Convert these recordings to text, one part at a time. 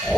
Assalamualaikum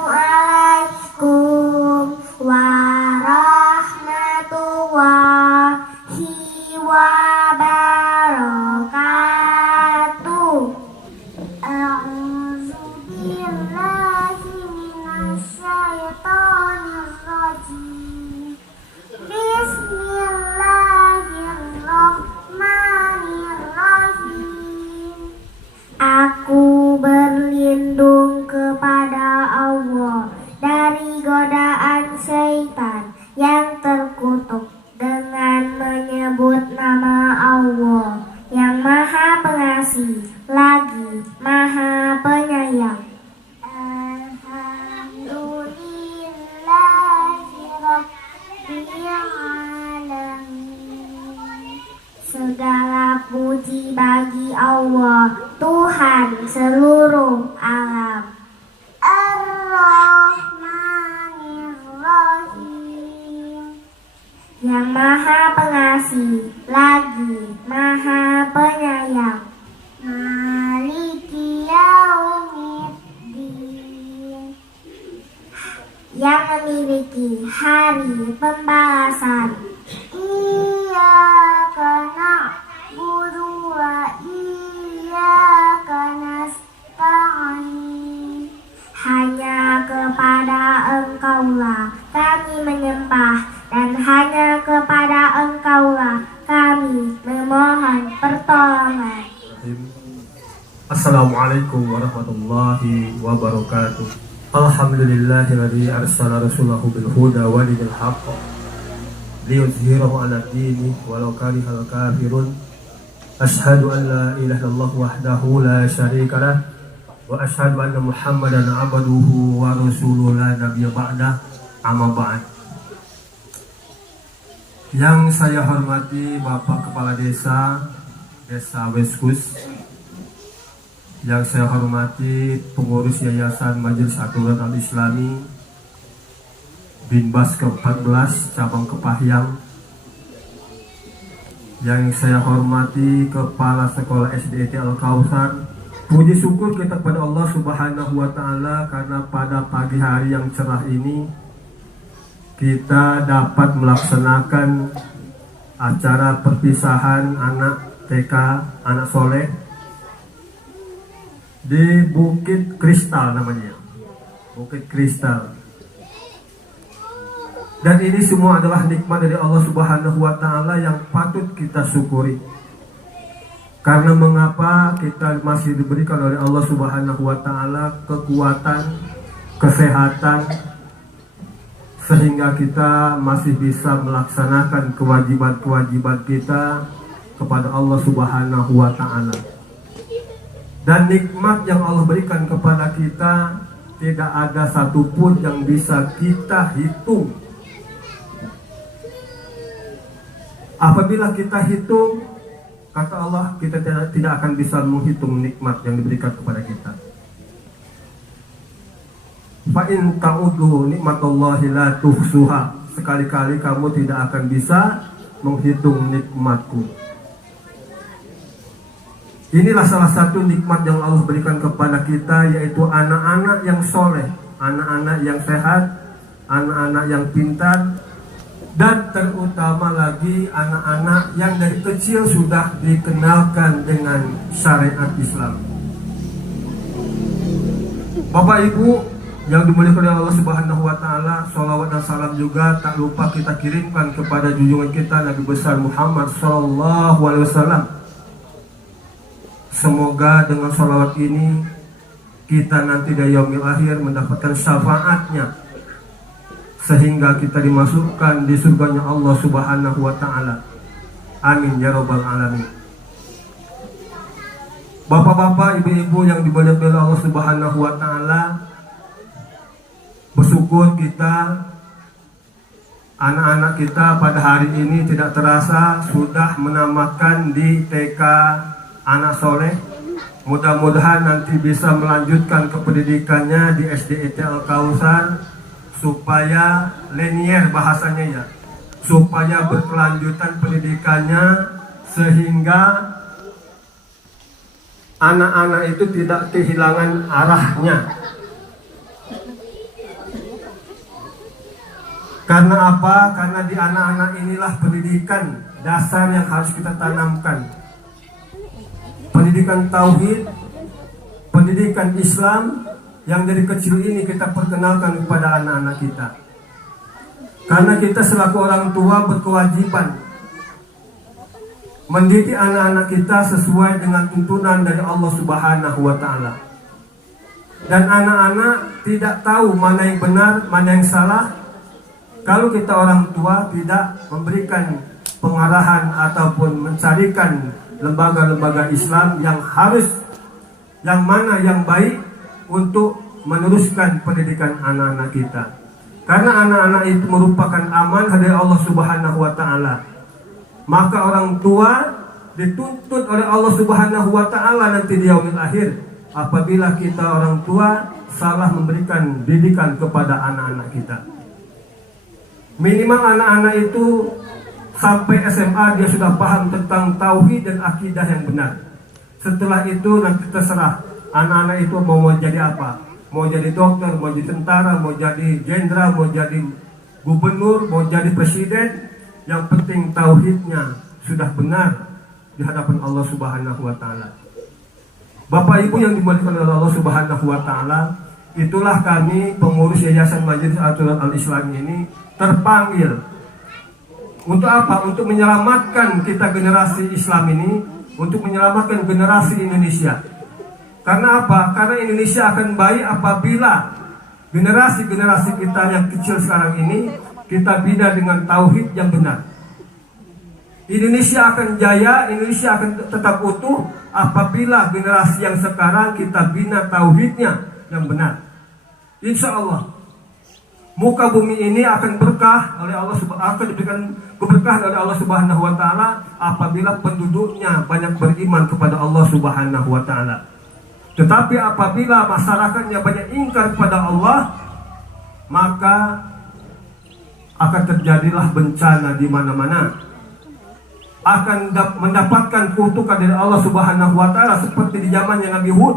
warahmatullahi wabarakatuh. A'udzubillahi minasyaitonirrajim. Bismillahirrahmanirrahim. Aku berlindung kepada Allah dari godaan syaitan yang terkutuk dengan menyebut nama Allah yang Maha Pengasih lagi Maha Penyayang. Alhamdulillahirabbil alamin. Segala puji bagi Allah, Tuhan seluruh alam. Ar-Rahmanir-Rahim. Yang Maha Pengasih lagi Maha Penyayang. Maliki Yaumiddin. Yang memiliki hari pembalasan. Iyyaka na'budu wa iyyaka nasta'in. Hanya kepada Engkaulah kami menyembah dan hanya kepada Engkaulah kami memohon pertolongan. Assalamualaikum warahmatullahi wabarakatuh. Alhamdulillahilladzi arsala rasulahu bil huda wa dinil haqq liyuzhirahu 'ala dini walau karihal kafirun. Asyhadu an la ilaha illallah wahdahu la syarika lah wa asyhadu anna Muhammadan 'abduhu wa rasuluhu la nabiyya ba'dah. Amma ba'd. Yang saya hormati Bapak Kepala Desa Weskus, yang saya hormati pengurus Yayasan Majelis Aturan Al-Islami Binbas ke-14 cabang Kepahyang, yang saya hormati Kepala Sekolah SDT Al-Kautsar. Puji syukur kita kepada Allah Subhanahu wa Ta'ala karena pada pagi hari yang cerah ini kita dapat melaksanakan acara perpisahan anak TK, anak soleh di Bukit Kristal namanya, Bukit Kristal. Dan ini semua adalah nikmat dari Allah Subhanahu wa Ta'ala yang patut kita syukuri. Karena mengapa kita masih diberikan oleh Allah Subhanahu wa Ta'ala kekuatan, kesehatan, sehingga kita masih bisa melaksanakan kewajiban-kewajiban kita kepada Allah Subhanahu wa Ta'ala. Dan nikmat yang Allah berikan kepada kita tidak ada satupun yang bisa kita hitung. Apabila kita hitung, kata Allah, kita tidak akan bisa menghitung nikmat yang diberikan kepada kita. Fa in ta'udu nikmatallahi la tuhsuha. Sekali-kali kamu tidak akan bisa menghitung nikmatku. Inilah salah satu nikmat yang Allah berikan kepada kita, yaitu anak-anak yang soleh, anak-anak yang sehat, anak-anak yang pintar, dan terutama lagi anak-anak yang dari kecil sudah dikenalkan dengan syariat Islam. Bapak Ibu yang dimuliakan oleh Allah Subhanahu wa Ta'ala, sholawat dan salam juga tak lupa kita kirimkan kepada junjungan kita Nabi besar Muhammad sallallahu alaihi wasallam. Semoga dengan sholawat ini kita nanti di yaumil akhir mendapatkan syafaatnya, sehingga kita dimasukkan di surganya Allah Subhanahu wa Ta'ala. Amin ya rabbal alamin. Bapak-bapak, ibu-ibu yang dimuliakan oleh Allah Subhanahu wa Ta'ala, bersyukur kita, anak-anak kita pada hari ini tidak terasa sudah menamatkan di TK Anak Soleh Mudah-mudahan nanti bisa melanjutkan ke pendidikannya di SDIT Al-Kausar supaya linier bahasanya ya, supaya berkelanjutan pendidikannya sehingga anak-anak itu tidak kehilangan arahnya. Karena apa? Karena di anak-anak inilah pendidikan dasar yang harus kita tanamkan. Pendidikan tauhid, pendidikan Islam yang dari kecil ini kita perkenalkan kepada anak-anak kita. Karena kita selaku orang tua berkewajiban mendidik anak-anak kita sesuai dengan tuntunan dari Allah Subhanahu wa taala. Dan anak-anak tidak tahu mana yang benar, mana yang salah kalau kita orang tua tidak memberikan pengarahan ataupun mencarikan lembaga-lembaga Islam yang mana yang baik untuk meneruskan pendidikan anak-anak kita. Karena anak-anak itu merupakan amanah dari Allah Subhanahu wa taala. Maka orang tua dituntut oleh Allah Subhanahu wa taala nanti di yaumil akhir apabila kita orang tua salah memberikan didikan kepada anak-anak kita. Minimal anak-anak itu sampai SMA dia sudah paham tentang tauhid dan akidah yang benar. Setelah itu nanti terserah anak-anak itu mau jadi apa. Mau jadi dokter, mau jadi tentara, mau jadi jenderal, mau jadi gubernur, mau jadi presiden. Yang penting tauhidnya sudah benar di hadapan Allah Subhanahu wa taala. Bapak Ibu yang dimuliakan oleh Allah Subhanahu wa taala, itulah kami pengurus Yayasan Majelis Aturan Al-Islam ini terpanggil untuk apa? Untuk menyelamatkan kita generasi Islam ini, untuk menyelamatkan generasi Indonesia. Karena apa? Karena Indonesia akan baik apabila generasi-generasi kita yang kecil sekarang ini kita bina dengan tauhid yang benar. Indonesia akan jaya, Indonesia akan tetap utuh apabila generasi yang sekarang kita bina tauhidnya yang benar. Insya Allah muka bumi ini akan berkah oleh Allah, akan diberikan keberkahan oleh Allah Subhanahu wa taala apabila penduduknya banyak beriman kepada Allah Subhanahu wa taala. Tetapi apabila masyarakatnya banyak ingkar kepada Allah, maka akan terjadilah bencana di mana-mana. Akan mendapatkan kutukan dari Allah Subhanahu wa taala seperti di zamannya Nabi Hud,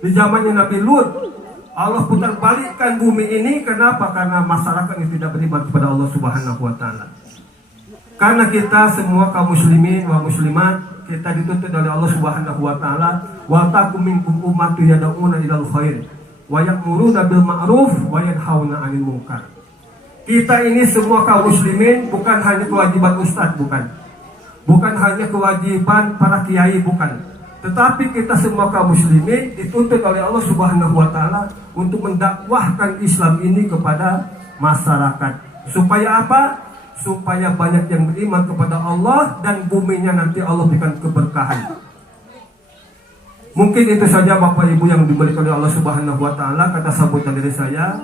di zamannya Nabi Lut. Allah putar balikkan bumi ini. Kenapa? Karena masyarakat yang tidak beriman kepada Allah Subhanahu wa taala. Karena kita semua kaum muslimin wa muslimat, kita dituntut oleh Allah Subhanahu wa taala, wa takum minkum ummatun yad'una ilal khair wa ya'muruna bil ma'ruf wa yanhauna 'anil munkar. Kita ini semua kaum muslimin bukan hanya kewajiban ustaz, bukan hanya kewajiban para kiai, bukan. Tetapi kita semua kaum muslimin dituntut oleh Allah Subhanahu wa taala untuk mendakwahkan Islam ini kepada masyarakat. Supaya apa? Supaya banyak yang beriman kepada Allah dan buminya nanti Allah berikan keberkahan. Mungkin itu saja Bapak Ibu yang dimuliakan oleh Allah Subhanahu wa taala kata sambutan dari saya.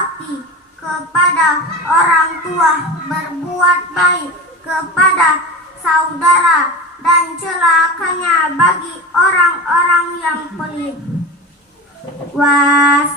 berbakti kepada orang tua, berbuat baik kepada saudara, dan celakanya bagi orang-orang yang pelit. Wassalamu